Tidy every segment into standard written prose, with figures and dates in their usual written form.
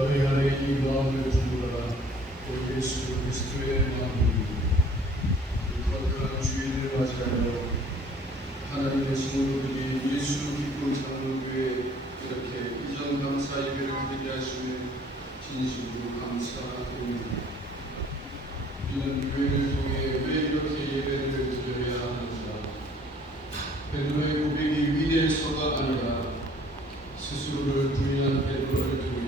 너희 안에 이 마음을 주노라. 오 예수 그리스도의 마음입니다. 거룩한 주일을 맞이하여 하나님의 성도들이 예수 기쁨 장로교회에 이렇게 이전 감사 예배를 드리게 하시는 진심으로 감사드립니다. 우리는 교회를 통해 왜 이렇게 예배를 드려야 하는가? 베드로의 고백이 위대해서가 아니라 스스로를 부인한 베드로를 통해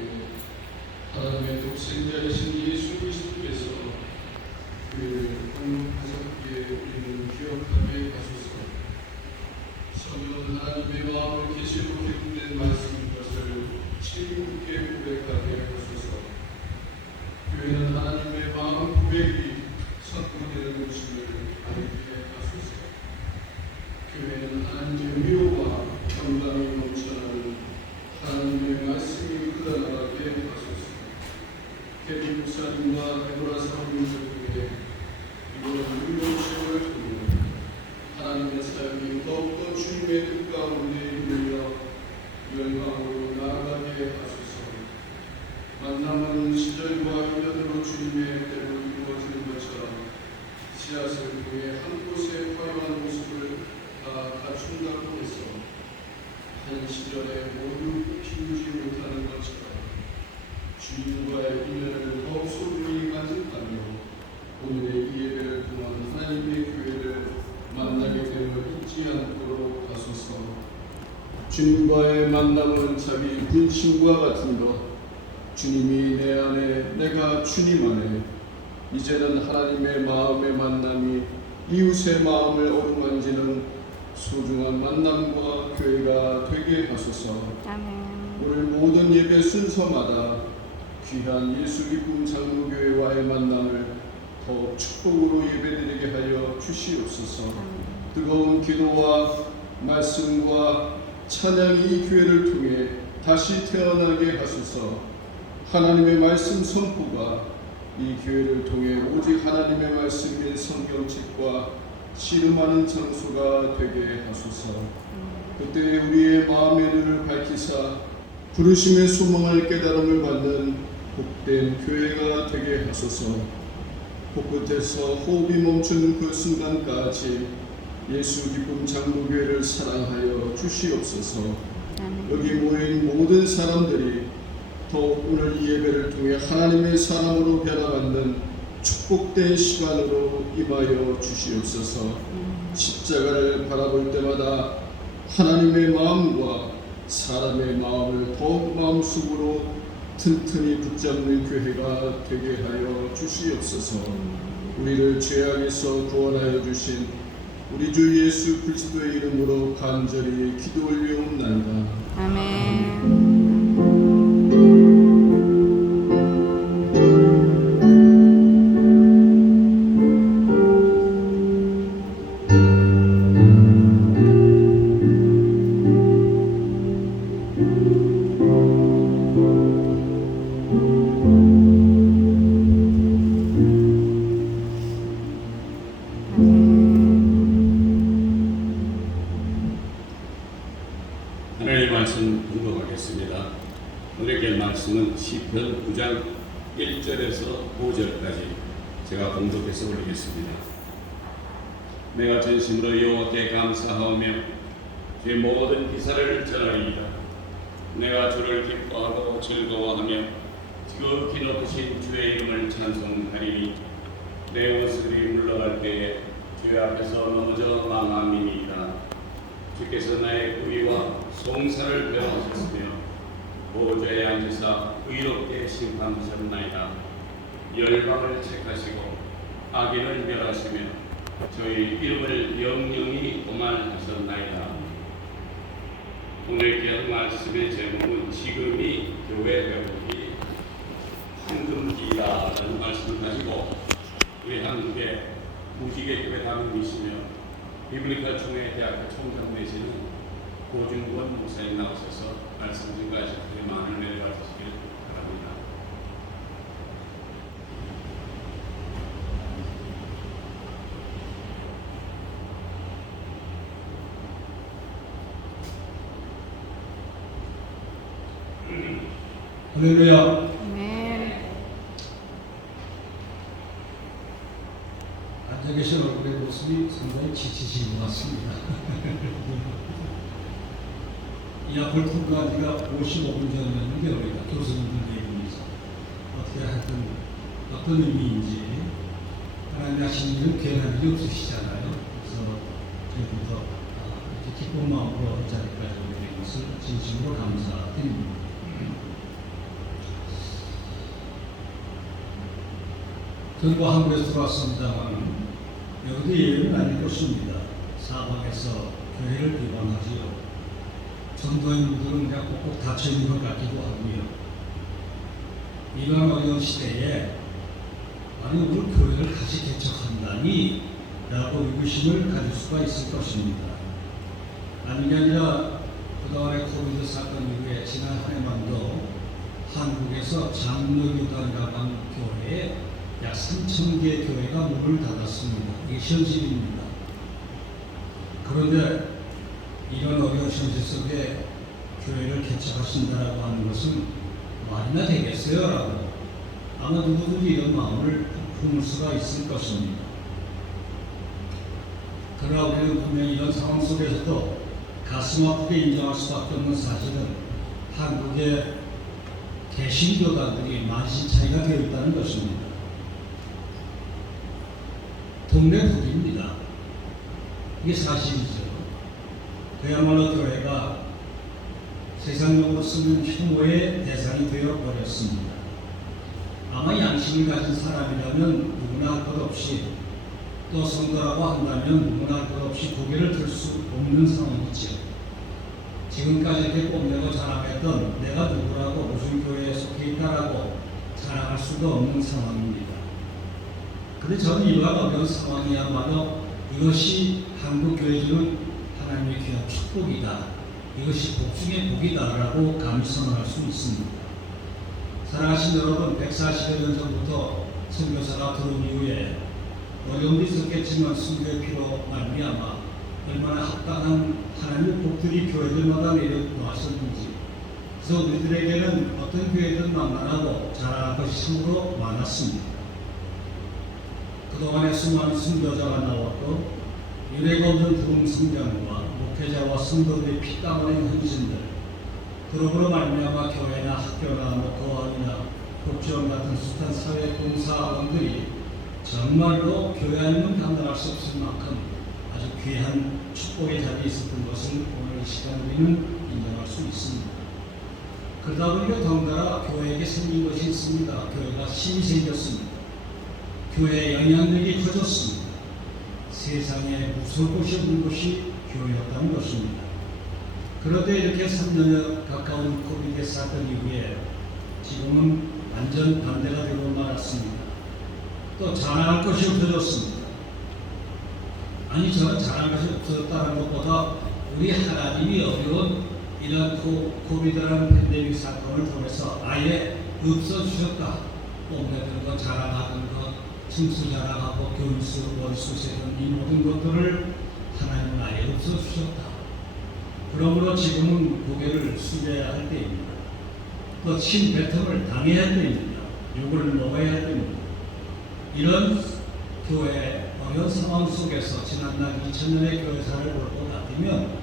하나님의 독생자이신 예수 그리스도께서 교회를 공급하셨기에 우리는 기억하게 하소서. 성령은 하나님의 마음을 계시로 기록된 말씀인 것을 친구께 고백하게 하소서. 교회는 하나님의 마음 고백이 선포되는 것임을 알게 하소서. 교회는 하나님의 위로와 평강이 넘쳐나는 하나님의 말씀이 흘러나가게 하소서. 케빈 목사님과 데보라 사모님을 통해 이번 운동체험을 통해 하나님의 사역이 더욱더 주님의 뜻 가운데 이루며 영광으로 나아가게 하소서. 만남은 시절과 인연으로 주님의 때로 이루어지는 것처럼 씨앗을 통해 한 곳에 화려한 모습을 다 갖춘다고 해서 한 시절에 모두 피우지 못하는 것처럼 주님과의 인연을 더욱 소중히 간직하며 오늘의 이 예배를 통한 하나님의 교회를 만나게 됨을 잊지 않도록 하소서. 주님과의 만남은 자기 분신과 같은 것. 주님이 내 안에, 내가 주님 안에. 이제는 하나님의 마음의 만남이 이웃의 마음을 어루만지는 소중한 만남과 교회가 되게 하소서. 아멘. 오늘 모든 예배 순서마다 귀한 예수 기쁨 장로교회와의 만남을 더 축복으로 예배드리게 하여 주시옵소서. 뜨거운 기도와 말씀과 찬양이 이 교회를 통해 다시 태어나게 하소서. 하나님의 말씀 선포가 이 교회를 통해 오직 하나님의 말씀인 성경책과 씨름하는 장소가 되게 하소서. 그때 우리의 마음의 눈을 밝히사 부르심의 소망을 깨달음을 받는 복된 교회가 되게 하소서. 코끝에서 호흡이 멈추는 그 순간까지 예수 기쁨 장로교회를 사랑하여 주시옵소서. 여기 모인 모든 사람들이 더욱 오늘 이 예배를 통해 하나님의 사람으로 변화받는 축복된 시간으로 임하여 주시옵소서. 십자가를 바라볼 때마다 하나님의 마음과 사람의 마음을 더욱 마음속으로 튼튼히 붙잡는 교회가 되게 하여 주시옵소서. 우리를 죄악에서 구원하여 주신 우리 주 예수 그리스도의 이름으로 간절히 기도 올리옵나이다. 아멘. 하나님의 말씀 공독하겠습니다. 오늘의 말씀은 시편 9장 1절에서 5절까지 제가 공독해서 올리겠습니다. 내가 전심으로 여호와께 감사하오며 제 모든 기사를 전하리이다. 내가 주를 기뻐하고 즐거워하며 지극히 높으신 주의 이름을 찬송하리니 내 원수들이 물러갈 때에 주 앞에서 넘어져 망함이니이다. 주께서 나의 의와 송사를 배워하셨으며 보좌에 앉으사 의롭게 심판하셨나이다. 열방을 책하시고 악인을 멸하시며 저희 이름을 영영히 오만하셨나이다. 오늘 귀한 말씀의 제목은 지금이 교회 회복이 황금기라는 말씀을 가지고 우리 한국의 무지개 교회 담임이시며 비블리컬 총회대학교 총장 되시는 고준권 목사님 나오셔서 말씀 증거하실 때 많은 은혜를 받으시길 바랍니다. 할렐루야. 말씀이 상당히 지치신 것 같습니다. 이 앞을 통과한 지가 55분 전이었는데 우리가 교수님들 내분이서 어떻게 하여튼 어떤 의미인지 하나님 하신 일은 괜한 일이 없으시잖아요. 그래서 저희부터 이렇게 기쁜 마음으로 이 자리까지 오게 된 것을 진심으로 감사드립니다. 저도 한국에서 들어왔습니다만 여기도 예외는 아닐 것입니다. 사방에서 교회를 비방하지요. 전도인들은 그냥 꼭꼭 닫혀있는 것 같기도 하고요. 이런 어려운 시대에 아니 우리 교회를 다시 개척한다니 라고 의구심을 가질 수가 있을 것입니다. 아닌 게 아니라 그동안의 코비드 사건 이후에 지난 한 해만도 한국에서 장로교단이라고 하는 교회에 약 3,000개의 교회가 문을 닫았습니다. 이게 현실입니다. 그런데 이런 어려운 현실 속에 교회를 개척하신다라고 하는 것은 말이나 되겠어요? 라고 아마 누구든지 이런 마음을 품을 수가 있을 것입니다. 그러나 우리는 분명히 이런 상황 속에서도 가슴 아프게 인정할 수밖에 없는 사실은 한국의 개신교단들이 만신창이가 되어 있다는 것입니다. 동네 북입니다. 이게 사실이죠. 그야말로 교회가 세상적으로 쓰는 혐오의 대상이 되어버렸습니다. 아마 양심을 가진 사람이라면 누구나 할 것 없이 또 성도라고 한다면 누구나 할 것 없이 고개를 들 수 없는 상황이죠. 지금까지 이렇게 뽐내고 자랑했던 내가 누구라고 무슨 교회에 속해 있다라고 자랑할 수도 없는 상황입니다. 그런데 저는 이러한 어려운 상황이야말로 이것이 한국교회 주는 하나님의 귀한 축복이다. 이것이 복중의 복이다라고 감히 선언할 수 있습니다. 사랑하신 여러분, 140여 년 전부터 선교사가 들어온 이후에 어려움도 있었겠지만 순교의 피로 말미암아 얼마나 합당한 하나님의 복들이 교회들마다 내려놓았었는지, 그래서 우리들에게는 어떤 교회든 만만하고 자랑할 것이 참으로 많았습니다. 그동안에 수많은 순교자가 나왔고 유례가 없는 부흥 성장과 목회자와 성도들의 피땀 흘린 헌신들, 그러므로 말미암아 교회나 학교나 거학이나 복지원 같은 숱한 사회 봉사원들이 정말로 교회 아니면 감당할 수 없을 만큼 아주 귀한 축복의 자리에 있었던 것을 오늘 이 시간 우리는 인정할 수 있습니다. 그러다 보니까 덩달아 교회에게 생긴 것이 있습니다. 교회가 힘이 생겼습니다. 교회의 영향력이 커졌습니다. 세상에 무서울 곳이 없는 것이 교회였다는 것입니다. 그런데 이렇게 3년여 가까운 코비드 사건 이후에 지금은 완전 반대가 되고 말았습니다. 또 자랑할 것이 없어졌습니다. 아니 저는 자랑할 것이 없어졌다는 것보다 우리 하나님이 어려운 이런 코비드라는 팬데믹 사건을 통해서 아예 없어주셨다. 뽐내던 것, 자랑하던 것, 층수 자랑하고 교인수, 원수 세던 이 모든 것들을 하나님은 아예 없어주셨다. 그러므로 지금은 고개를 숙여야 할 때입니다. 또 침뱉음을 당해야 할 때입니다. 욕을 먹어야 할 때입니다. 이런 교회 어려운 상황 속에서 지난날 2000년의 교회사를 볼 것 같으면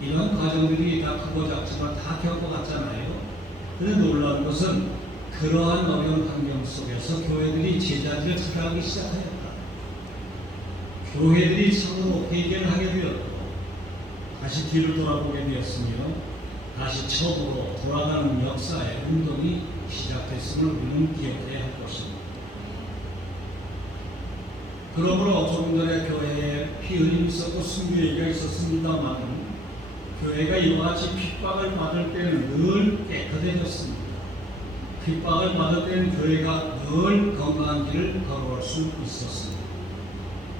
이런 과정들이 다 크고 작지만 다 겪어갔잖아요. 그런데 놀라운 것은 그러한 어려운 환경 속에서 교회들이 제자들을 찾아가기 시작하였다. 교회들이 참으로 회개를 하게 되었고 다시 뒤를 돌아보게 되었으며 다시 처음으로 돌아가는 역사의 운동이 시작됐음을 우리는 기억해야 할 것입니다. 그러므로 조금 전에 교회에 피 흘림이 있었고 순교 얘기가 있었습니다만 교회가 이와 같이 핍박을 받을 때는 늘 깨끗해졌습니다. 핍박을 받을 때는 교회가 늘 건강한 길을 걸어올 수 있었습니다.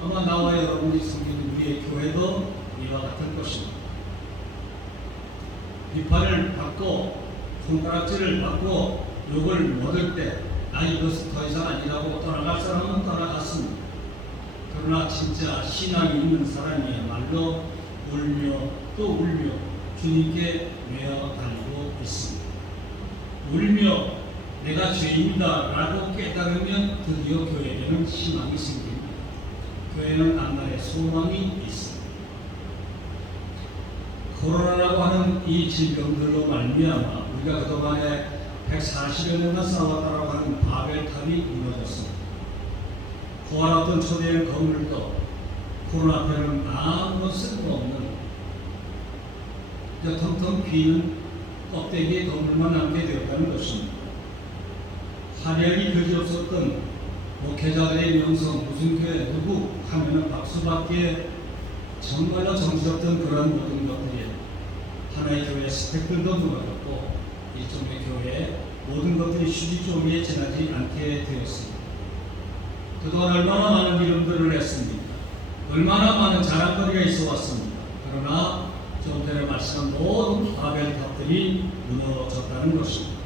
아마 나와 여러분이 섬기는 우리의 교회도 이와 같을 것입니다. 비판을 받고 손가락질을 받고 욕을 먹을 때 이것은 더 이상 아니라고 떠나갈 사람은 떠나갔습니다. 그러나 진짜 신앙이 있는 사람이야말로 울며 또 울며 주님께 매어 다니고 있습니다. 울며 내가 죄인이다 라고 깨달으면 드디어 교회에는 희망이 생깁니다. 교회는 앞날에 소망이 있습니다. 코로나라고 하는 이 질병들로 말미암아 우리가 그동안에 140여 년간 싸웠다라고 하는 바벨탑이 무너졌습니다. 고아놨던 초대형 건물도 코로나 앞에는 아무런 쓸모없는 텅텅 비는 껍데기의 건물만 남게 되었다는 것입니다. 화려하게 그지없었던 목회자들의 명성, 무슨 교회 누구 하면은 박수밖에 정말로 정신없던 그런 모든 것들이 하나의 교회의 스펙들도 무너졌고 일종의 교회의 모든 것들이 휴지조미에 지나지 않게 되었습니다. 그동안 얼마나 많은 이름들을 했습니까? 얼마나 많은 자랑거리가 있어 왔습니다. 그러나 좀 전에 말씀한 모든 바벨탑들이 무너졌다는 것입니다.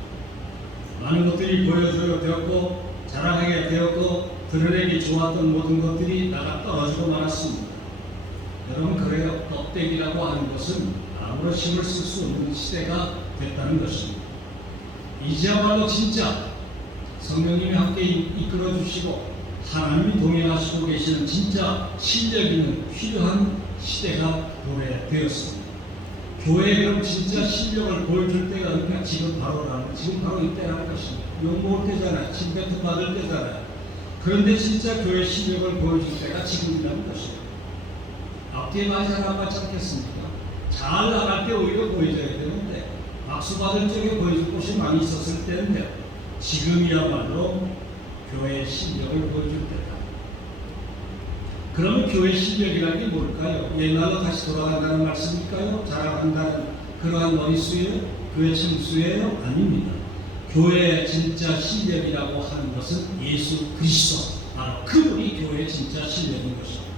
많은 것들이 보여줘야 되었고 자랑하게 되었고 드러내기 좋았던 모든 것들이 나가 떨어지고 말았습니다. 여러분 그래요. 껍데기라고 하는 것은 아무런 힘을 쓸 수 없는 시대가 됐다는 것입니다. 이제야말로 진짜 성령님이 함께 이끌어 주시고 하나님이 동행하시고 계시는 진짜 실력 있는 필요한 시대가 도래되었습니다. 교회에 그럼 진짜 실력을 보여줄 때가 그러니까 지금 바로 이때라는 것입니다. 욕먹을 때잖아요. 침뱉음 받을 때잖아요. 그런데 진짜 교회 실력을 보여줄 때가 지금이라는 것입니다. 앞뒤에 많이 잘 안 맞지 않겠습니까? 잘 나갈 때 오히려 보여줘야 되는데 박수 받을 적에 보여줄 곳이 많이 있었을 때인데 지금이야말로 교회의 실력을 보여줄 때다. 그러면 교회 실력이라는 게 뭘까요? 옛날로 다시 돌아간다는 말씀일까요? 자랑한다는 그러한 머릿수예요? 교회 층수예요? 아닙니다. 교회의 진짜 실력이라고 하는 것은 예수 그리스도, 바로 그분이 교회의 진짜 실력인 것입니다.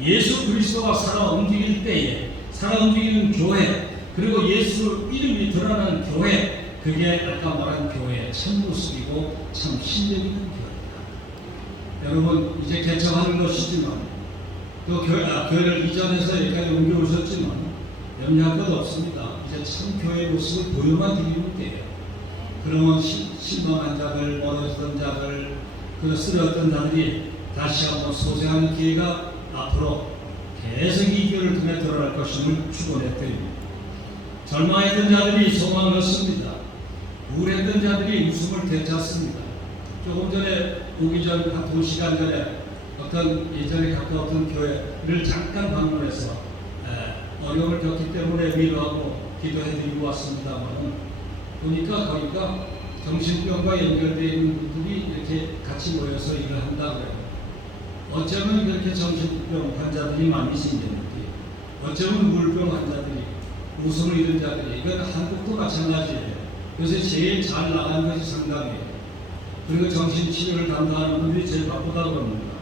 예수 그리스도가 살아 움직일 때에 살아 움직이는 교회, 그리고 예수 이름이 드러나는 교회, 그게 아까 말한 교회의 참 모습이고 참 실력 있는 교회다. 여러분 이제 개척하는 것이지만 또 교회를 이전해서 여기까지 옮겨오셨지만 염려할 것 없습니다. 이제 참 교회의 모습을 보여만 드리면 돼요. 그러면 실망한 자들, 멀어졌던 자들, 그 쓰러졌던 자들이 다시 한번 소생하는 기회가 앞으로 계속 이 교회를 통해 드러날 것임을 축원해 드립니다. 절망했던 자들이 소망을 얻습니다. 우울했던 자들이 웃음을 되찾습니다. 조금 전에 오기 전 한 2시간 전에 어떤 예전에 가까웠던 교회를 잠깐 방문해서 어려움을 겪기 때문에 위로하고 기도해드리고 왔습니다만 보니까 거기가 정신병과 연결되어 있는 분들이 이렇게 같이 모여서 일을 한다 그래요. 어쩌면 그렇게 정신병 환자들이 많이 생겼는지, 어쩌면 우울병 환자들이, 웃음을 잃은 자들이, 이건 한국도 마찬가지예요. 요새 제일 잘 나가는 것이 상담이에요. 그리고 정신치료를 담당하는 분들이 제일 바쁘다고 합니다.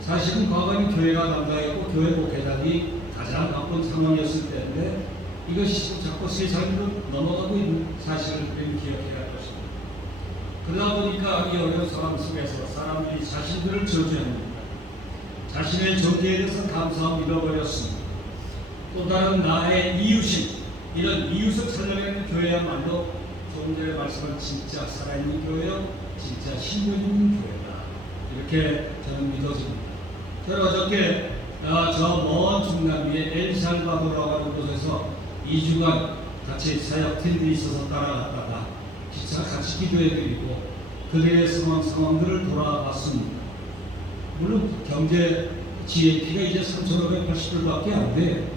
사실은 과거에는 교회가 담당했고 교회 목회자들이 가장 바쁜 상황이었을 때인데 이것이 자꾸 세상으로 넘어가고 있는 사실을 우리는 기억해야 할 것입니다. 그러다 보니까 이 어려운 상황 속에서 사람들이 자신들을 저주합니다. 자신의 존재에 대해서 감사함을 잃어버렸습니다. 또 다른 나의 이웃인, 이런 이웃을 찾아내는 교회야말로 조금 전에 말씀한 진짜 살아있는 교회요, 진짜 신분 있는 교회다. 이렇게 저는 믿어집니다. 저는 어저께 저 먼 중남미의 엘살바도르라고 하는 곳에서 2주간 같이 사역팀들이 있어서 따라갔다가 기차 같이 기도해드리고 그들의 상황들을 돌아봤습니다. 물론 경제 GDP가 이제 3,580불밖에 안 돼요.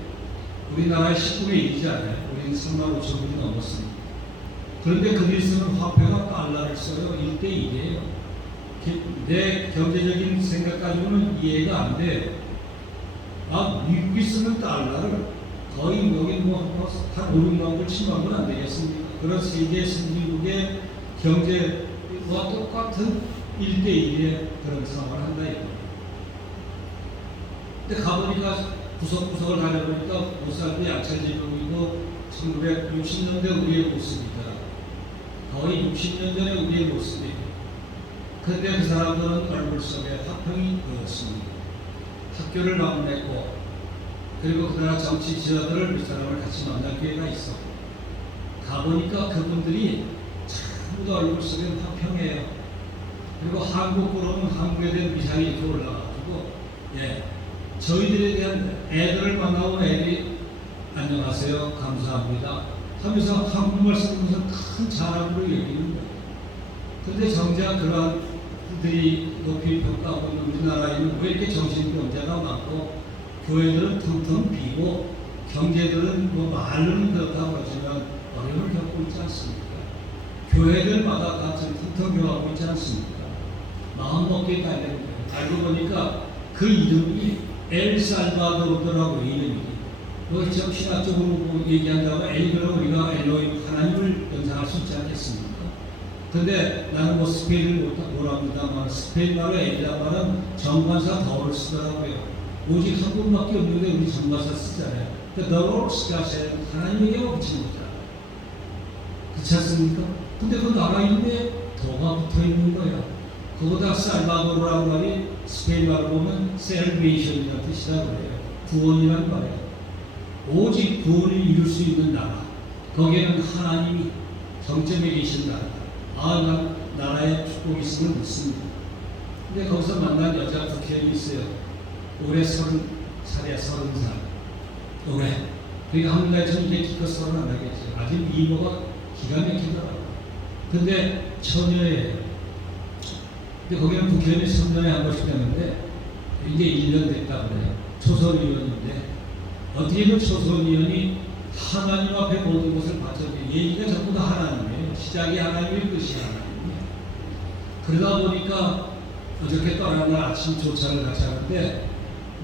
우리나라의 10분의 1이지 않아요. 우리는 3만 5천 불이 넘었습니다. 그런데 그들이 쓰는 화폐가 달러를 써요. 1대1이에요. 내 경제적인 생각 가지고는 이해가 안 돼요. 미국이 쓰는 달러를 거의 여기 한 5, 6만 불, 7만 불 안 되겠습니까? 그런 세계 선진국의 경제와 똑같은 1대1의 그런 상황을 한다 이거예요. 근데 가보니까 구석구석을 다녀보니까 못 살고 약체질병이고 1960년대 우리의 모습이다. 거의 60년 전에 우리의 모습이에요. 그런데 그 사람들은 얼굴 속에 화평이 보였습니다. 학교를 방문했고 그리고 그 나라 정치 지도자들을 몇 사람을 같이 만날 기회가 있어. 가보니까 그분들이 전부 다 얼굴 속에 화평해요. 그리고 한국으로는 한국에 대한 위상이 이렇게 올라가지고 예, 저희들에 대한 애들을 만나고 애들이 안녕하세요, 감사합니다 하면서 한국말 쓰는 것은 큰 자랑으로 여기는 거예요. 그런데 정작 그러한 그들이 높이 평가하고 있는 우리나라에는 왜 이렇게 정신병자가 많고 교회들은 텅텅 비고 경제들은 뭐 말로는 그렇다고 그러지만 어려움을 겪고 있지 않습니까? 교회들마다 다 지금 텅텅 비어가고 있지 않습니까? 마음 먹게 가야 되는 거예요. 알고 보니까 그 이름이 엘살바도르더라고요. 이름이. 뭐 지금 신학적으로 뭐 얘기한다고 그럼 우리가 엘로힘 하나님을 연상할 수 있지 않겠습니까? 근데 나는 뭐 스페인을 못합니다만 스페인 말로 엘이란 말은 정관사 더를 쓰더라고요. 오직 한 분밖에 없는데 우리 정관사 쓰잖아요. The Lord's God은 하나님에게 붙인 거잖아요. 그렇지 않습니까? 근데 그 나라 이름에 더가 붙어 있는 거야. 그거다 살바도르라는 말이 스페인 말로 보면 셀베이션이라는 뜻이라고 그래요. 구원이라는 말이에요. 오직 구원을 이룰 수 있는 나라. 거기에는 하나님이 정점에 계신 나라. 난 나라에 축복이 있음을 믿습니다. 근데 거기서 만난 여자 국회의원이 있어요. 올해 30살이야, 30살. 올해. 그러니까 한국에 전 이제 기껏 서른 안 하겠죠. 아직 미모가 기가 막히더라고요. 근데 처녀예요. 근데 거기는 국회의원이 3년에 한 번씩 되는데 이제 1년 됐다 그래요. 초선의원인데 어떻게 그 초선의원이 하나님 앞에 모든 것을 바쳐드리고 얘기가 전부 다 하나님이에요. 시작이 하나님이에요. 끝이 하나님이에요. 그러다 보니까 어저께 또 하는 날 아침 조차를 같이 하는데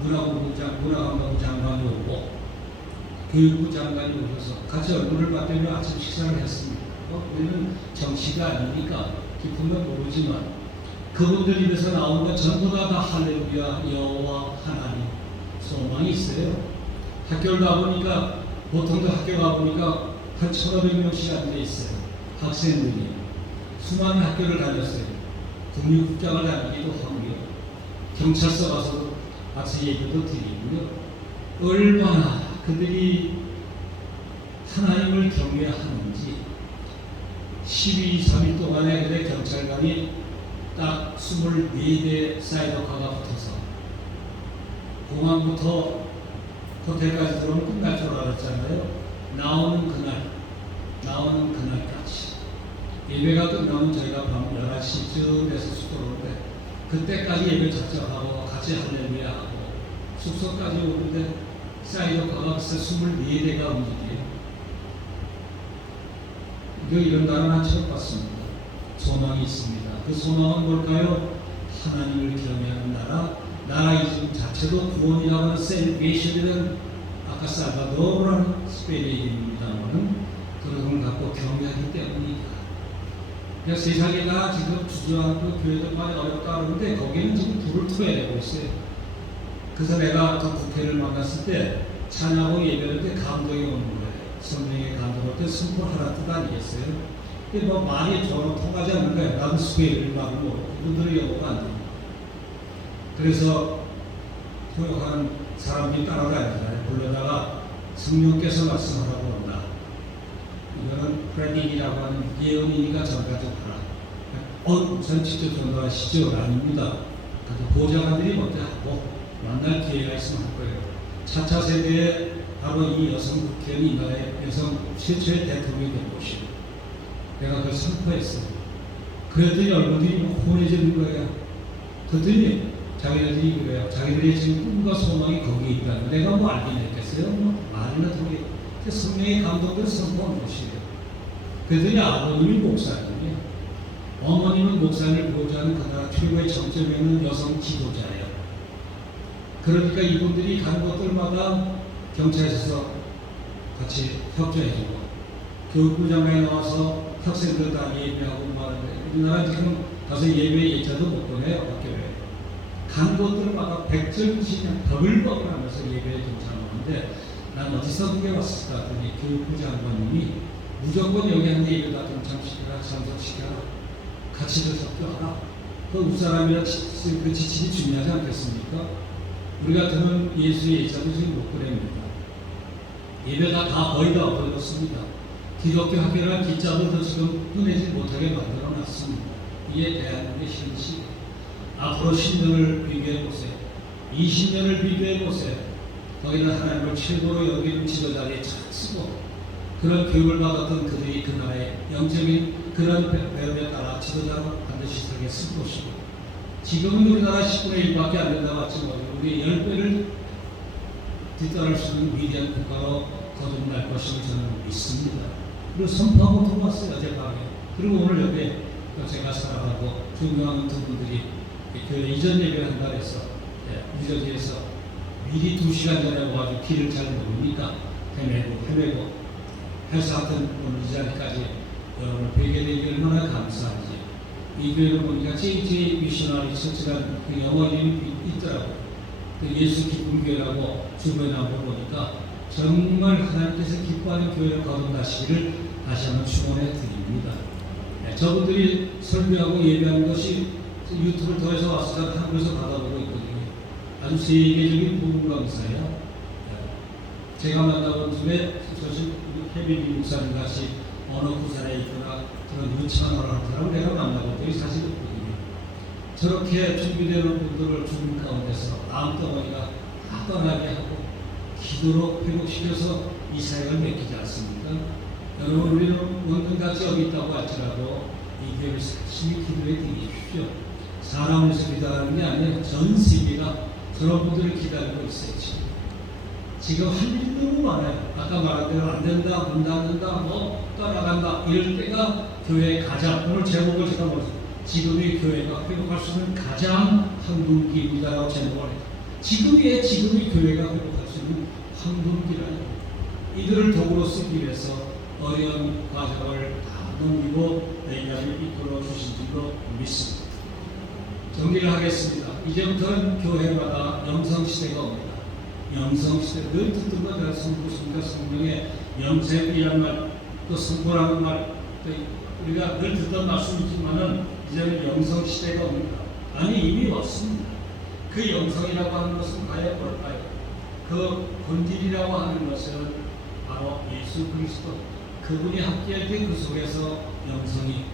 문화관광부 장관이 오고 교육부 장관이 오셔서 같이 얼굴을 봤더니 아침 식사를 했습니다. 우리는 정치가 아니니까 깊은 건 모르지만 그분들 입에서 나오는 건 전부 다 할렐루야, 여호와 하나님 소망이 있어요. 학교를 가보니까 보통도 학교 가보니까 한 1,500명씩 앉아 있어요. 학생들이 수많은 학교를 다녔어요. 국립국장을 다니기도 하고요. 경찰서 가서 같이 예배도 드리고요. 얼마나 그들이 하나님을 경외하는지 12, 3일 동안에 그대 경찰관이 딱 24대 사이버카가 붙어서 공항부터 호텔까지 들어오면 끝날 줄 알았잖아요. 나오는 그날까지 예배가 끝나면 저희가 밤 11시쯤에서 숙소로인데 그때까지 예배 작정하고 같이 할렐루야 하고 숙소까지 오는데 사이버카가 벌써 24대가 움직여요. 이런 나라는 처음 봤습니다. 소망이 있습니다. 그 소망은 뭘까요? 하나님을 경외하는 나라 이름 자체도 구원이라고 하는 셀베이션이라는 아까 살바도르라는 스페인의 이름입니다만은 그런 걸 갖고 경외하기 때문이다. 그러니까 세상에 다 지금 주저앉고 교회도 많이 어렵다 그러는데 거기는 지금 불을 틀어야 되고 있어요. 그래서 내가 그 국회를 만났을 때 찬양하고 예배할 때 감동이 오는 거예요. 성령의 감동할 때 승부 하나 뜻 아니겠어요? 근데 뭐 말이 저랑 통하지 않는 거예요. 나도 스페인을 말고 이분들은 영어가 안 돼요. 그래서 교육하는 사람들이 따라다니잖아요. 불러다가 성령께서 말씀하라고 한다. 이거는 프레딩이라고 하는 예언이니까 전가 좀 하라. 우선 직접 전가하시죠? 아닙니다. 그래서 보좌관들이 먼저 하고 만날 기회가 있으면 할 거예요. 4차 세대에 바로 이 여성 국회의원이 이 나라의 여성 최초의 대통령이 된 것이고 내가 그걸 선포했어요. 그랬더니 얼굴들이 혼해지는 거예요. 그랬더니 자기들이 그래요. 자기들의 지금 꿈과 소망이 거기에 있다는 내가 뭐 알긴 했겠어요. 뭐 말이나 통해 성령의 감동을 선포한 것이에요. 그랬더니 아버님이 목사님이에요. 어머님은 목사님을 보호자는 그 나라 최고의 정점에 있는 여성 지도자예요. 그러니까 이분들이 가는 곳들마다 경찰에서 같이 협조해주고 교육부 장관이 나와서 학생들 다 예배하고 말하는데 우리나라 지금 가서 예배 예차도 못 보내요. 학교에. 간 곳들마다 백절씩 버글버글 하면서 예배에 동참하는데 난 어디서 그게 왔을까 하더니 교육부 장관님이 무조건 여기 한 예배다 동참시켜라 참석시켜라 같이도 협조하라. 그 우사람이라 그 지침이 중요하지 않겠습니까? 우리 같으면 예수의 예차도 지금 못 보냅니다. 예배가 다 거의 다 없어졌습니다. 기독교 학교랑 기자들도 지금 보내지 못하게 만들어 놨습니다. 이에 대한민국의 현실. 앞으로 10년을 비교해 보세요. 20년을 비교해 보세요. 거기는 하나님을 최고로 여기는 지도자리에 잘 쓰고 그런 교육을 받았던 그들이 그 나라의 영적인 그런 배움에 따라 지도자로 반드시 서게 쓸 것이고, 지금은 우리나라 10분의 1밖에 안 된다고 하지만 우리 10배를 뒤따를 수 있는 위대한 국가로 거듭날 것을 저는 믿습니다. 그리고 선포하고 들어왔어요, 어젯밤에. 그리고 오늘 여기에 또 제가 사랑하고 존경하는 두 분들이 교회 이전 예배를 한다고 해서 뉴저지에서 미리 2시간 전에 와가지고 길을 잘 모르니까 헤매고 해서 하여튼 오늘 이 자리까지 여러분을 뵈게 되기 얼마나 감사한지. 이 교회를 보니까 JJ 미셔너리 처치라는 그 영어 이름이 있더라고요. 그 예수 기쁨 교회라고 주변에 한번 보니까 정말 하나님께서 기뻐하는 교회를 거듭나시기를 다시 한번 축원해 드립니다. 저분들이 설교하고 예배하는 것이 유튜브를 통해서 와서 저는 한국에서 받아보고 있거든요. 아주 세계적인 부흥 강사예요. 제가 만나본 중에 케빈 목사님 같이 어느 부산에 있거나 그런 유창을 하는 사람을 내가 만나본 적이 사실 없거든요. 저렇게 준비되는 분들을 주님 가운데서 마음덩어리가 다 떠나게 하고 기도로 회복시켜서 이 사역을 맡기지 않습니까? 여러분, 우리는 원근같이 여기 있다고 할지라도 이 교회를 열심히 기도해 드리십시오. 사람을 위해서 기도하는 게 아니라 전 세계가 저런 분들을 기다리고 있어요. 지금 할 일이 너무 많아요. 아까 말한 대로 안 된다, 문 닫는다, 뭐 떠나간다 이럴 때가 교회의 가장, 오늘 제목을 제가 보세요. 지금의 교회가 회복할 수 있는 가장 황금기입니다라고 제목을 해요. 지금이 교회가 회복할 수 있는 황금기라는 거예요. 이들을 도구로 쓰기 위해서 어려운 과정을 다 넘기고 내일까지 이끌어 주신 줄로 믿습니다. 정리를 하겠습니다. 이제부터는 교회마다 영성시대가 옵니다. 영성시대, 늘 듣던 거 내가 성령의 영생이라는 말, 또 성포라는 말, 또 우리가 늘 듣던 말씀이지만은 이제는 영성시대가 옵니다. 아니, 이미 왔습니다. 그 영성이라고 하는 것은 과연 뭘까요? 그 본질이라고 하는 것은 바로 예수 그리스도, 그분이 함께할 때 그 속에서 영성이,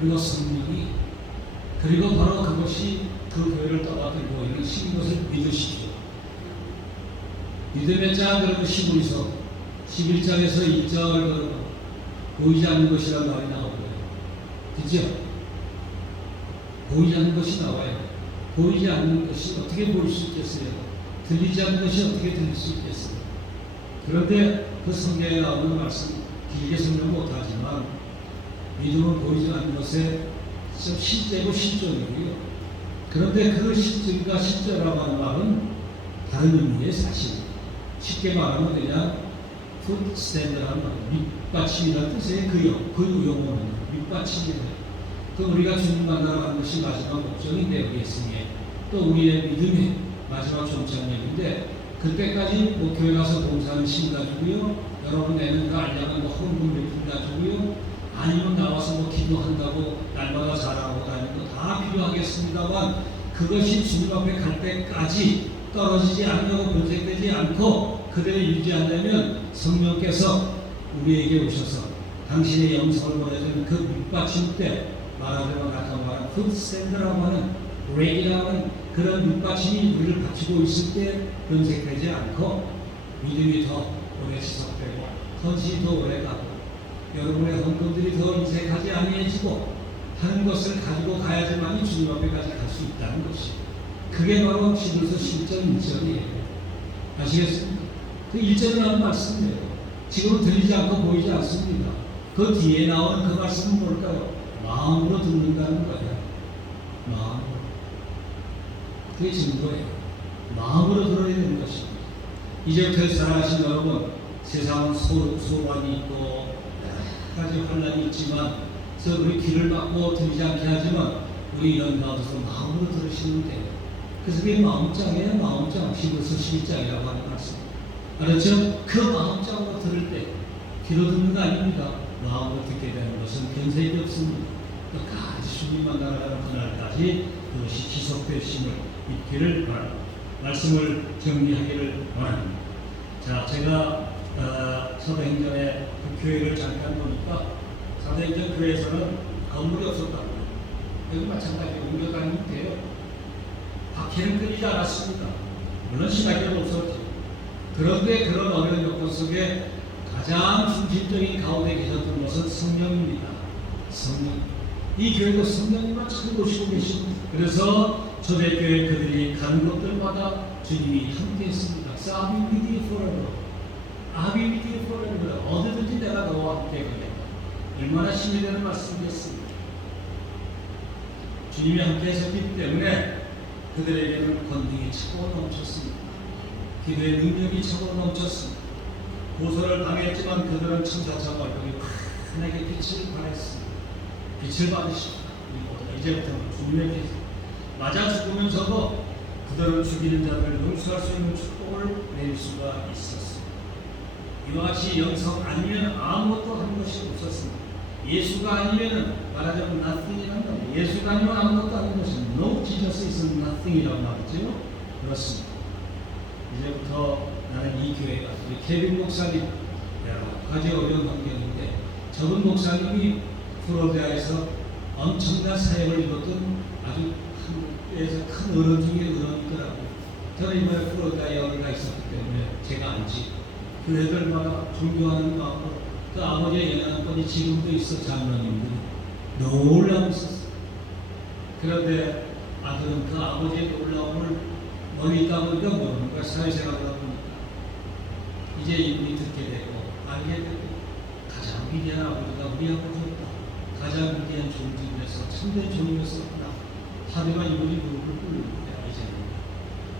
그리고 성령이, 그리고 바로 그것이 그 교회를 떠받들고 있는 신 것을 믿으십시오. 믿음의 자, 그러면 시므리서 11장에서 1절 보이지 않는 것이란 말이 나오고요. 그죠? 보이지 않는 것이 나와요. 보이지 않는 것이 어떻게 보일 수 있겠어요? 들리지 않는 것이 어떻게 들릴 수 있겠어요? 그런데 그 성경에 나오는 말씀 길게 설명 못하지만 믿음은 보이지 않는 것에 실제고 실존이고요. 그런데 그 실존과 실존이라고 하는 말은 다른 의미의 사실. 쉽게 말하면 그냥 풋스탠드라는 말, 밑받침이라는 뜻의 그 용어는 밑받침이에요. 그 우리가 주님 만나러 가는 것이 마지막 목적인데 우리의 승에 또 우리의 믿음의 마지막 종착역인데 그때까지 뭐 교회 가서 봉사하는 신 가지고요, 여러분 내는 그 알량한 뭐 헌금 몇푼 가지고요, 아니면 나와서 뭐 기도한다고 날마다 자랑하고 다니는 거 다 필요하겠습니다만 그것이 주님 앞에 갈 때까지 떨어지지 않고 변색되지 않고 그대로 유지하려면 성령께서 우리에게 오셔서 당신의 영성을 보내주는 그 밑받침 때 말하자면 아까 말한 풋스탠드라고 하는 렉이라고 하는 그런 밑받침이 우리를 받치고 있을 때 변색되지 않고 믿음이 더 오래 지속되고 헌신이 더 오래 가고 여러분의 헌금들이 더 인색하지 아니해지고 하는 것을 가지고 가야지만이 주님 앞에까지 갈 수 있다는 것이, 그게 바로 시들서 실전 1절이에요. 아시겠습니까? 그 1절이라는 말씀이에요. 지금은 들리지 않고 보이지 않습니다. 그 뒤에 나오는 그 말씀은 뭘까요? 마음으로 듣는다는 거예요. 마음으로. 그게 증거예요. 마음으로 들어야 되는 것입니다. 이제부터 사랑하신 여러분, 세상은 소관이 있고 여러 가지 환란이 있지만 그래서 우리 귀를 막고 들리지 않게 하지만 우리 이런 가운데서 마음으로 들으시면 돼요. 그래서 그게 마음장이에요. 마음장. 히브리서 12장이라고 하는 말씀. 알았죠? 그 마음장으로 들을 때 귀로 듣는 거 아닙니다. 마음으로 듣게 되는 것은 견색이 없습니다. 끝까지 주님 만나가는 그날까지 그것이 지속되심을 믿기를 바랍니다. 말씀을 정리하기를 바랍니다. 자, 제가 사도행전의 그 교회를 잠깐 보니까 사도행전 교회에서는 건물이 없었다고요. 여기 마찬가지로 옮겨다니면 돼요. 박해는 끊이지 않았습니다. 물론 시작에는 없었죠. 그런데 그런 어려운 여건 속에 가장 중심적인 가운데 계셨던 것은 성령입니다. 성령. 이 교회도 성령님만 잘 모시고 계십니다. 그래서 초대교회 그들이 가는 곳들마다 주님이 함께 했습니다. I'll be with you forever. I'll be with you forever. 어디든지 내가 너와 함께 가겠다. 얼마나 힘이 되는 말씀이겠습니까? 주님이 함께 하셨기 때문에 그들에게는 권능이 차고 넘쳤습니다. 기도의 능력이 차고 넘쳤습니다. 고소를 당했지만 그들은 천사처럼 얼굴이 환하게 빛을 발했습니다. 빛을 받으십니다. 이제부터는 주님의 빛. 맞아 죽으면서도 그들은 죽이는 자들을 용서할 수 있는 축복을 내릴 수가 있었습니다. 이와 같이 영성 아니면 아무것도 하는 것이 없었습니다. 예수가 아니면 말하자면 nothing이라는 겁니다. 예수가 아니면 아무것도 하는 것이 No Jesus is nothing이라고 말했죠. 그렇습니다. 이제부터 나는 이 교회가 우리 케빈 목사님 여러 가지 어려운 환경인데 저분 목사님이 플로리다에서 엄청난 사역을 이뤘던 아주 한국에서 큰 어른 중에 어른이더라고요. 저는 이번에 플로리다에 여기가 있었기 때문에 제가 알지. 교회들마다 존경하는 마음으로 그 아버지의 영향권이 지금도 있어. 장로님들이 놀라고 있었어요. 그런데 아들은 그 아버지의 놀라움을 멀리 있다 보니까 모르는 거야. 사회생활을 하다 보니까 이제 이분이 듣게 되고 알게 되고 가장 위대한 아버지가 우리 아버지였다. 가장 위대한 존재에서 참된 존재였었구나. 하루가 이분이 무릎을 꿇는 거야. 이제는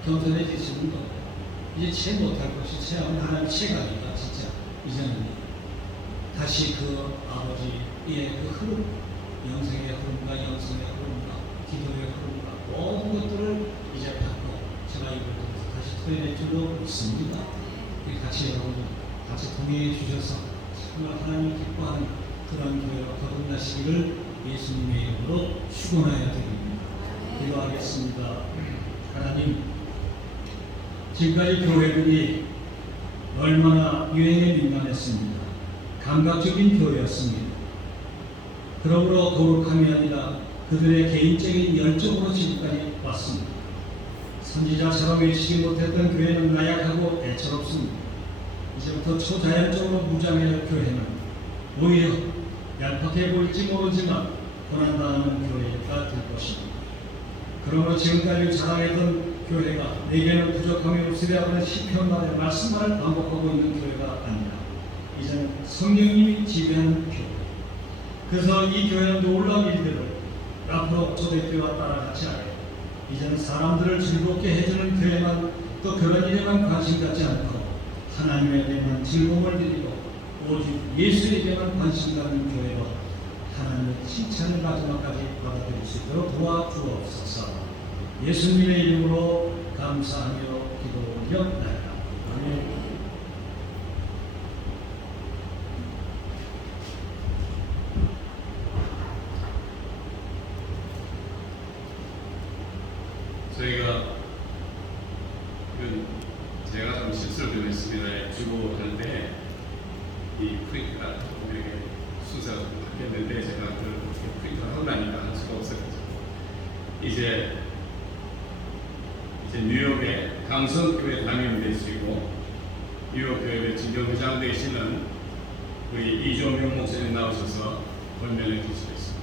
겸손해지시는 거예요. 이제 채 못할 것이 채하면 하나님 채가니까 진짜 이제는 다시 그 아버지의 그 흐름, 영생의 흐름과 영성의 흐름과 기도의 흐름과 모든 것들을 이제 받고 제가 이걸 통해서 다시 토해낼 줄로 믿습니다. 같이 여러분 같이 동의해 주셔서 정말 하나님 기뻐하는 그런 교회로 거듭나시기를 예수님의 이름으로 축원하여 드립니다. 기도하겠습니다. 하나님, 지금까지 교회들이 얼마나 유행에 민감했습니다. 감각적인 교회였습니다. 그러므로 거룩함이 아니라 그들의 개인적인 열정으로 지금까지 왔습니다. 선지자처럼 외치지 못했던 교회는 나약하고 애처롭습니다. 이제부터 초자연적으로 무장해야 교회는 오히려 얄팍해 보일지 모르지만 고난당하는 교회가 될 것입니다. 그러므로 지금까지 자랑했던 교회가 내게는 부족함이 없으랴 하는 시편만의 말씀만을 반복하고 있는 교회가 아니라 이제는 성령님이 지배하는 교회. 그래서 이 교회는 놀라운 일들을 앞으로 초대교회와 따라같이 하여 이제는 사람들을 즐겁게 해주는 교회만 또 그런 일에만 관심 갖지 않고 하나님에게만 즐거움을 드리고 오직 예수에게만 관심 갖는 교회로 하나님의 칭찬을 마지막까지 받아들일 수 있도록 도와주옵소서. 예수님의 이름으로 감사하며 기도 올려드립니다. 아멘. 저희가 제가 좀 실수를 좀 했습니다. 주로 할 때 이 프린트가 이렇게 순서가 좀 바뀌었는데 제가 그 프린트를 하고 나니까 할 수가 없었거든요. 이제 뉴욕의 강성교회 담임 되시고 뉴욕 교회 진경회장 되시는 우리 이종용 목사님 나오셔서 권면을 주시겠습니다.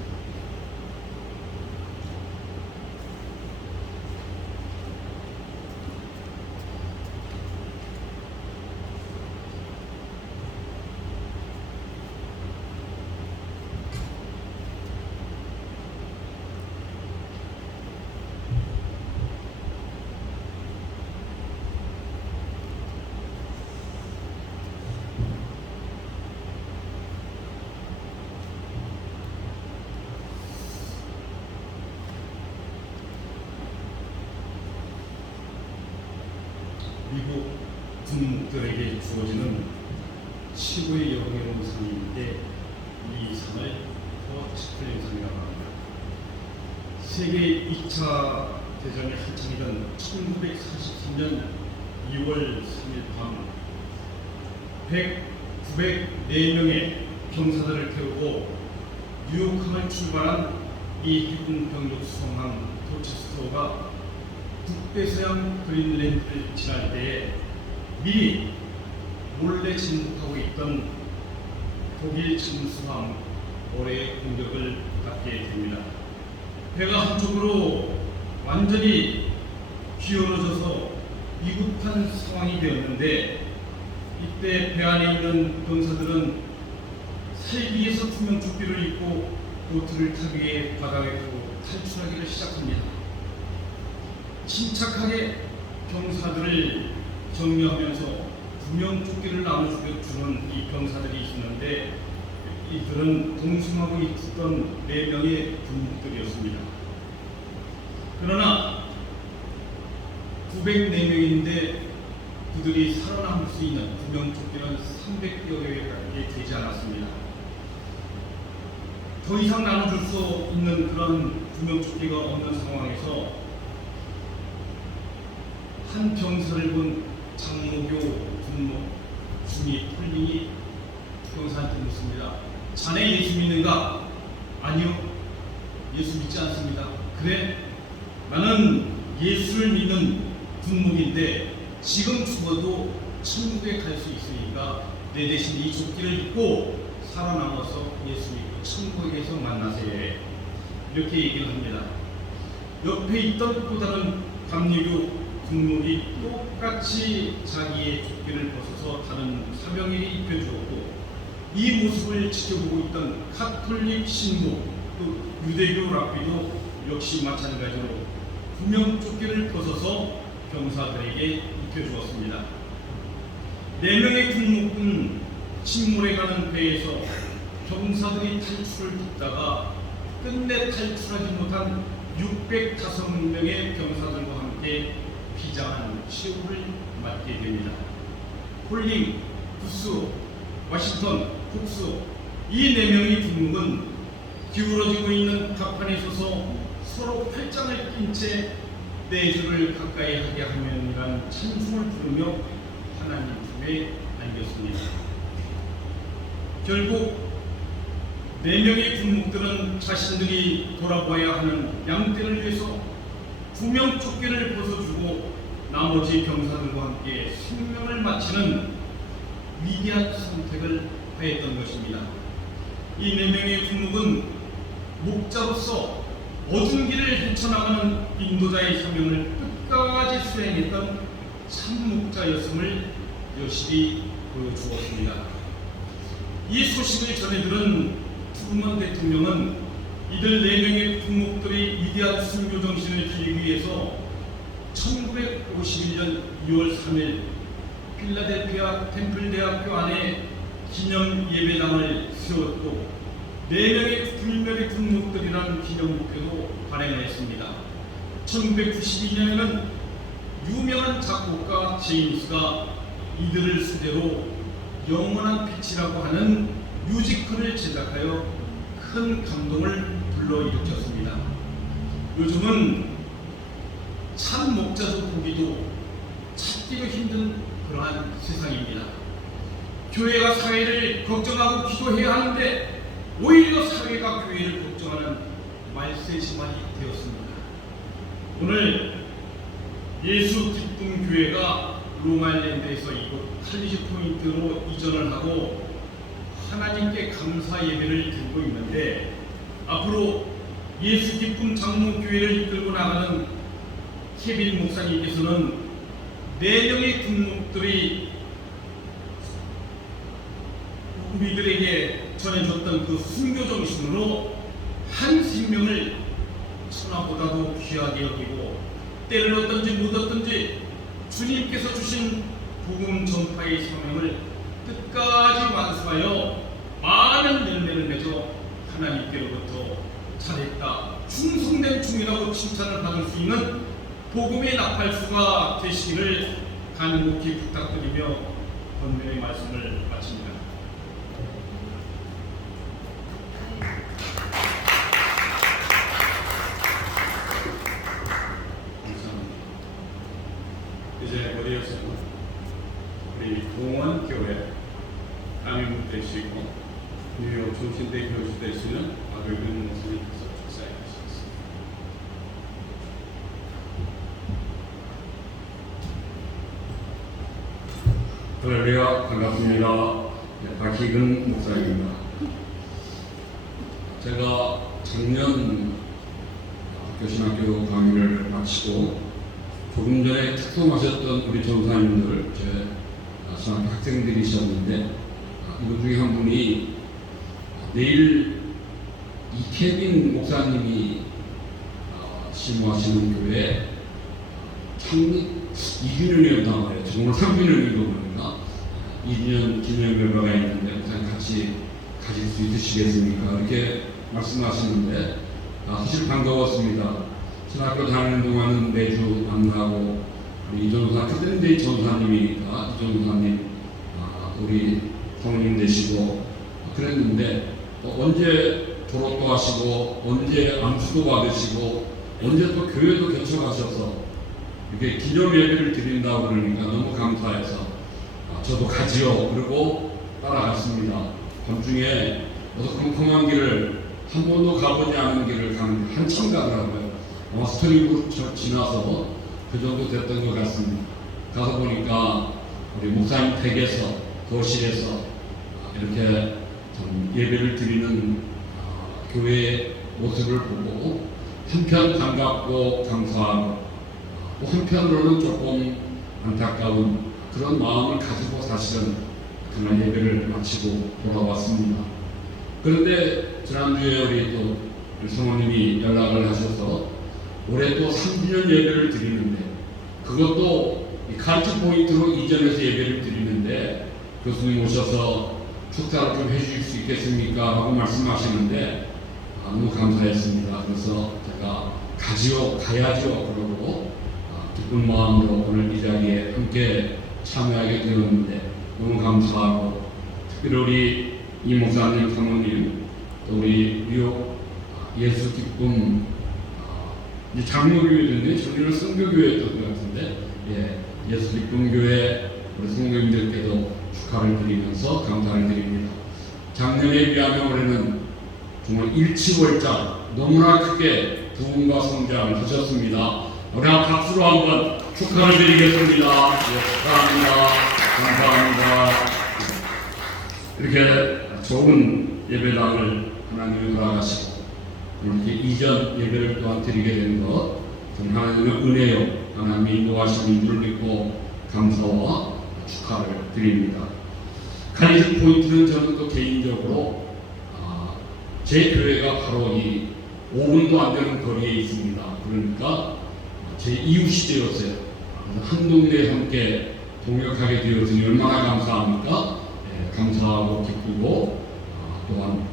미국 군들에게 주어지는 최고의 영예로운 상인데 이 상을 포스트린 상이라고 합니다. 세계 2차 대전이 한창이던 1943년 2월 3일 밤 904명의 병사들을 태우고 뉴욕항을 출발한 이 해군 병력 수송함 도체스터가 북대서양 그린랜드를 지날 때에 미리 몰래 침묵하고 있던 독일 잠수함 어뢰의 공격을 받게 됩니다. 배가 한쪽으로 완전히 기울어져서 위급한 상황이 되었는데, 이때 배 안에 있는 병사들은 살기 위해서 투명조끼를 입고 보트를 타기 위해 바다에로 탈출하기를 시작합니다. 침착하게 병사들을 정리하면서 투명조끼를 나눠주는 이 병사들이 있었는데, 이들은 동승하고 있었던 4명의 군인들이었습니다. 그러나 904명인데 그들이 살아남을 수 있는 투명조끼는 300여 개밖에 되지 않았습니다. 더 이상 나눠줄 수 있는 그런 투명조끼가 없는 상황에서 한 병사를 본 장로교 군목 중위 폴링이 병사한테 묻습니다. 자네 예수 믿는가? 아니요, 예수 믿지 않습니다. 그래? 나는 예수를 믿는 군목인데 지금 죽어도 천국에 갈 수 있으니까 내 대신 이 조끼를 입고 살아남아서 예수 믿고 천국에서 만나세. 이렇게 얘기를 합니다. 옆에 있던 또 다른 감리교 군목이 똑같이 자기의 조끼를 벗어서 다른 사병에게 입혀주었고, 이 모습을 지켜보고 있던 카톨릭 신부, 또 유대교 랍비도 역시 마찬가지로 구명조끼를 벗어서 병사들에게 입혀주었습니다. 4명의 군목은 침몰해 가는 배에서 병사들이 탈출을 돕다가 끝내 탈출하지 못한 605명의 병사들과 함께 비장한 시호를 맞게 됩니다. 폴링, 구스, 워싱턴, 폭스, 이 4명의 군목은 기울어지고 있는 갑판에 서서 서로 팔짱을 낀 채 내주를 가까이 하게 하면이란 찬송을 부르며 하나님 품에 안겼습니다. 결국 4명의 군목들은 자신들이 돌아봐야 하는 양떼를 위해서 구명조끼를 벗어주고 나머지 병사들과 함께 생명을 바치는 위대한 선택을 하였던 것입니다. 이 4명의 군목은 목자로서 어두운 길을 헤쳐나가는 인도자의 사명을 끝까지 수행했던 참목자였음을 여실히 보여주었습니다. 이 소식을 전해들은 트루먼 대통령은 이들 4명의 군목들의 위대한 순교 정신을 기리기 위해서 1951년 2월 3일 필라델피아 템플대학교 안에 기념 예배당을 세웠고 4명의 불멸의 군목들이라는 기념목표도 발행을 했습니다. 1992년에는 유명한 작곡가 제임스가 이들을 소재로 영원한 빛이라고 하는 뮤지컬을 제작하여 큰 감동을 불러일으켰습니다. 요즘은 참 목자도 보기도 찾기도 힘든 그러한 세상입니다. 교회가 사회를 걱정하고 기도해야 하는데 오히려 사회가 교회를 걱정하는 말세지만이 되었습니다. 오늘 예수 기쁨 교회가 롱아일랜드에서 이곳 칼리지 포인트로 이전을 하고 하나님께 감사 예배를 드리고 있는데, 앞으로 예수 기쁨 장로교회를 이끌고 나가는 케빈 목사님께서는 4명의 군목들이 우리들에게 전해줬던 그 순교 정신으로 한 생명을 천하보다도 귀하게 여기고 때를 얻든지 못 얻든지 주님께서 주신 복음 전파의 사명을 끝까지 완수하여 많은 열매를 맺어 하나님께로부터 잘했다, 충성된 중이라고 칭찬을 받을 수 있는 복음의 나팔수가 되시기를 간곡히 부탁드리며 본문의 말씀을 마칩니다. 이제 머리에서 우리 동원교회 담임 되시고 뉴욕 중심대 교수 되시는 박일근 목사님께서 축사해 주시겠습니다. 할렐루야, 반갑습니다. 박희근 목사입니다. 제가 작년 교신학교 강의를 마치고 조금 전에 특송하셨던 우리 전사님들, 제 신학교 학생들이셨는데 이분 중에 한 분이 내일 이케빈 목사님이 심호하시는 교회 창립 2주년이었단 말이에요. 정말 3주년이고 보니까 2주년 기념 결과가 있는데 목사님 같이 가실 수 있으시겠습니까? 이렇게 말씀하시는데 사실 반가웠습니다. 신학교 다니는 동안은 매주 만나고 우리 이전사 크든데이 전사님이니까 이전사님 우리 성님 되시고 그랬는데 언제 졸업도 하시고 언제 암수도 받으시고 언제 또 교회도 개척하셔서 이렇게 기념 예배를 드린다고 그러니까 너무 감사해서 저도 가지요. 그리고 따라갔습니다. 밤중에 어서 컴컴한 길을 한 번도 가보지 않은 길을 가는 한참 가더라고요. 스트리브 지나서 그 정도 됐던 것 같습니다. 가서 보니까 우리 목사님 댁에서 거실에서 이렇게 좀 예배를 드리는 교회의 모습을 보고 한편 반갑고 감사하고 한편으로는 조금 안타까운 그런 마음을 가지고 사실은 그날 예배를 마치고 돌아왔습니다. 그런데 지난주에 우리 성모님이 연락을 하셔서 올해 또 3주년 예배를 드리는데 그것도 칼치 포인트로 이전해서 예배를 드리는데 교수님 오셔서 축사를 좀 해주실 수 있겠습니까? 하고 말씀하시는데 너무 감사했습니다. 그래서 제가 가지요, 가야죠. 그러고 기쁜 마음으로 오늘 이 자리에 함께 참여하게 되었는데 너무 감사하고 특별히 우리 이 목사님, 사모님, 또 우리 뉴욕 예수 기쁨 장로교회인데 저희는 선교교회였던 것 같은데 예수 기쁨 교회 우리 성도님들께도 축하를 드리면서 감사를 드립니다. 작년에 비하면 올해는 정말 일치월장 너무나 크게 부흥과 성장을 하셨습니다. 우리 한 박수로 한번 축하를 드리겠습니다. 축하합니다. 감사합니다. 이렇게 좋은 예배당을 하나님이 허락하시고 이렇게 이전 예배를 또한 드리게 된 것 하나님의 은혜요. 하나님의 인도하시는 줄 믿고 감사와 축하를 드립니다. 칼리지 포인트는 저는 또 개인적으로 제 교회가 바로 이 5분도 안 되는 거리에 있습니다. 그러니까 제 이웃이 되었어요. 한 동네에 함께 동역하게 되었으니 얼마나 감사합니까? 감사하고 기쁘고 또한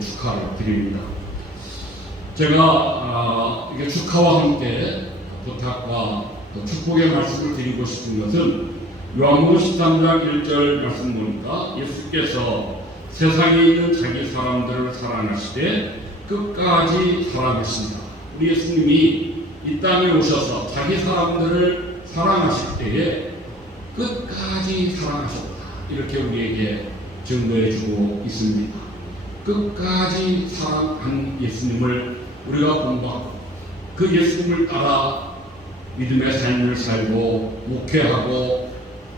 축하를 드립니다. 제가 이게 축하와 함께 부탁과 또 축복의 말씀을 드리고 싶은 것은 요한복음 13장 1절 말씀 보니까 예수께서 세상에 있는 자기 사람들을 사랑하시되 끝까지 사랑하신다. 우리 예수님이 이 땅에 오셔서 자기 사람들을 사랑하실 때에 끝까지 사랑하셨다. 이렇게 우리에게 증거해 주고 있습니다. 끝까지 사랑한 예수님을 우리가 본받고 그 예수님을 따라 믿음의 삶을 살고 목회하고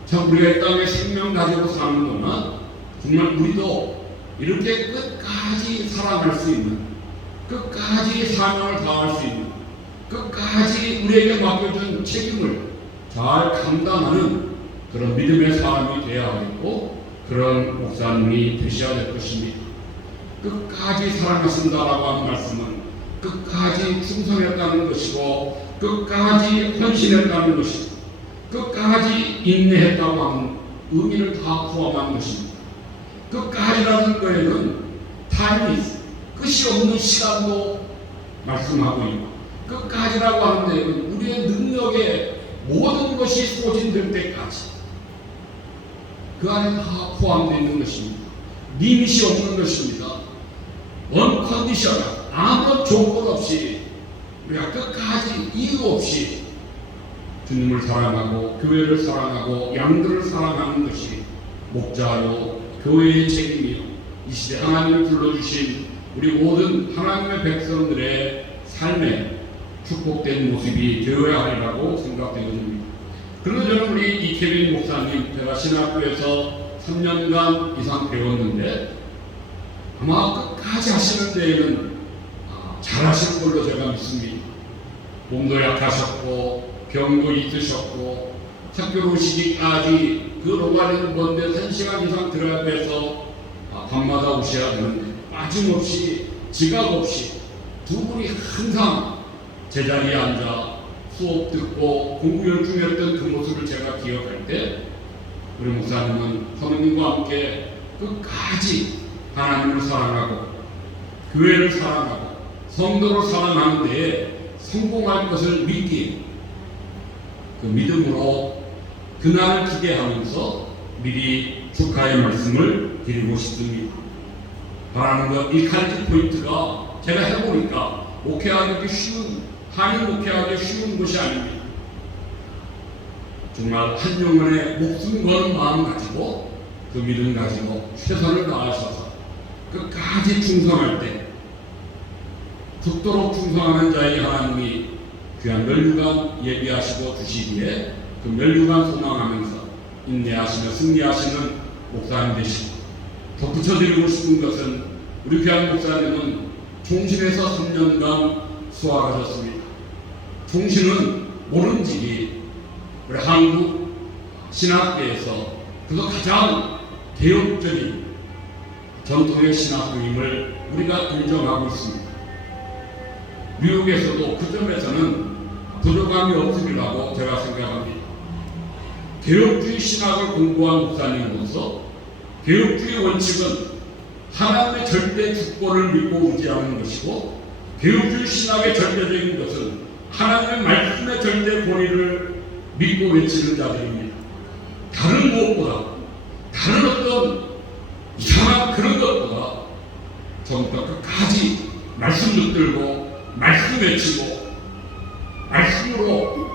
참 우리가 이 땅에 생명 가지고 사는 동안 정말 우리도 이렇게 끝까지 사랑할 수 있는 끝까지 사명을 다할 수 있는 끝까지 우리에게 맡겨준 책임을 잘 감당하는 그런 믿음의 사람이 되어야 하겠고 그런 목사님이 되셔야 될 것입니다. 끝까지 사랑하신다라고 하는 말씀은 끝까지 충성했다는 것이고 끝까지 헌신했다는 것이고 끝까지 인내했다고 하는 의미를 다 포함한 것입니다. 끝까지라는 거에는 타임이 있어요. 끝이 없는 시간도 말씀하고 있고 끝까지라고 하는 데는 우리의 능력에 모든 것이 소진될 때까지 그 안에 다 포함되어 있는 것입니다. 리밋이 없는 것입니다. 언컨디셔널 아무런 조건 없이 우리가 끝까지 이유 없이 주님을 사랑하고 교회를 사랑하고 양들을 사랑하는 것이 목자요 교회의 책임이요 이 시대 하나님을 불러주신 우리 모든 하나님의 백성들의 삶에 축복된 모습이 되어야 하리라고 생각되어집니다. 그리고 저는 우리 이케빈 목사님, 제가 신학교에서 3년간 이상 배웠는데 아마 끝까지 하시는 데에는 잘하실 걸로 제가 믿습니다. 몸도 약하셨고 병도 있으셨고 학교로 오시기까지 그 로마리는 먼데 1시간 이상 드라이브해서 밤마다 오셔야 되는데 빠짐없이 지각 없이 두 분이 항상 제자리에 앉아 수업 듣고 공부 열중했던 그 모습을 제가 기억할 때 우리 목사님은 사모님과 함께 끝까지 하나님을 사랑하고 교회를 사랑하고 성도를 사랑하는 데에 성공할 것을 믿기, 그 믿음으로 그날을 기대하면서 미리 축하의 말씀을 드리고 싶습니다. 바라는 것, 이 가지 포인트가 제가 해보니까 목회하기 쉬운, 한인 목회하기 쉬운 것이 아닙니다. 정말 한 영혼의 목숨 거는 마음 가지고 그 믿음 가지고 최선을 다하셔서 끝까지 충성할 때 죽도록 충성하는 자에게 하나님이 귀한 멸류관 예비하시고 주시기에 그 멸류관 소망하면서 인내하시며 승리하시는 목사님 되시고, 덧붙여드리고 싶은 것은 우리 귀한 목사님은 종신에서 3년간 수학하셨습니다. 종신은 모른지기 우리 한국 신학계에서 그래서 가장 개혁적인 전통의 신학교임을 우리가 인정하고 있습니다. 미국에서도 그 점에서는 부족함이 없으리라고 제가 생각합니다. 개혁주의 신학을 공부한 목사님으로서 개혁주의 원칙은 하나님의 절대 주권을 믿고 의지하는 것이고, 개혁주의 신학의 절대적인 것은 하나님의 말씀의 절대 권위를 믿고 외치는 자들입니다. 다른 무엇보다, 다른 어떤 이상한 그런 것보다 전부터 끝까지 말씀 붙들고 말씀 외치고 말씀으로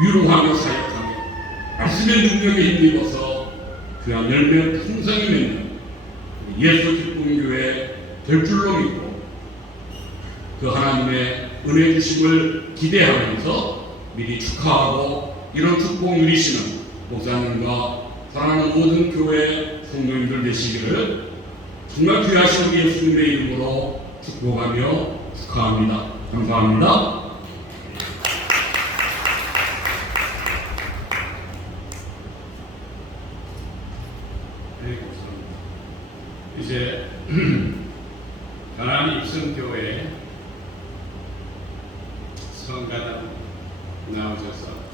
위로하며 사역하며 말씀의 능력에 힘입어서 그냥 열매 풍성히 맺는 예수 기쁨교회 될 줄로 믿고 그 하나님의 은혜 주심을 기대하면서 미리 축하하고 이런 축복 누리시는 목사님과 사랑하는 모든 교회 성도님들 되시기를 정말 귀하신 우리 예수님의 이름으로 축복하며 축하합니다. 감사합니다. 네, 감사합니다. 이제 가나안 입성교회 성가단 나오셔서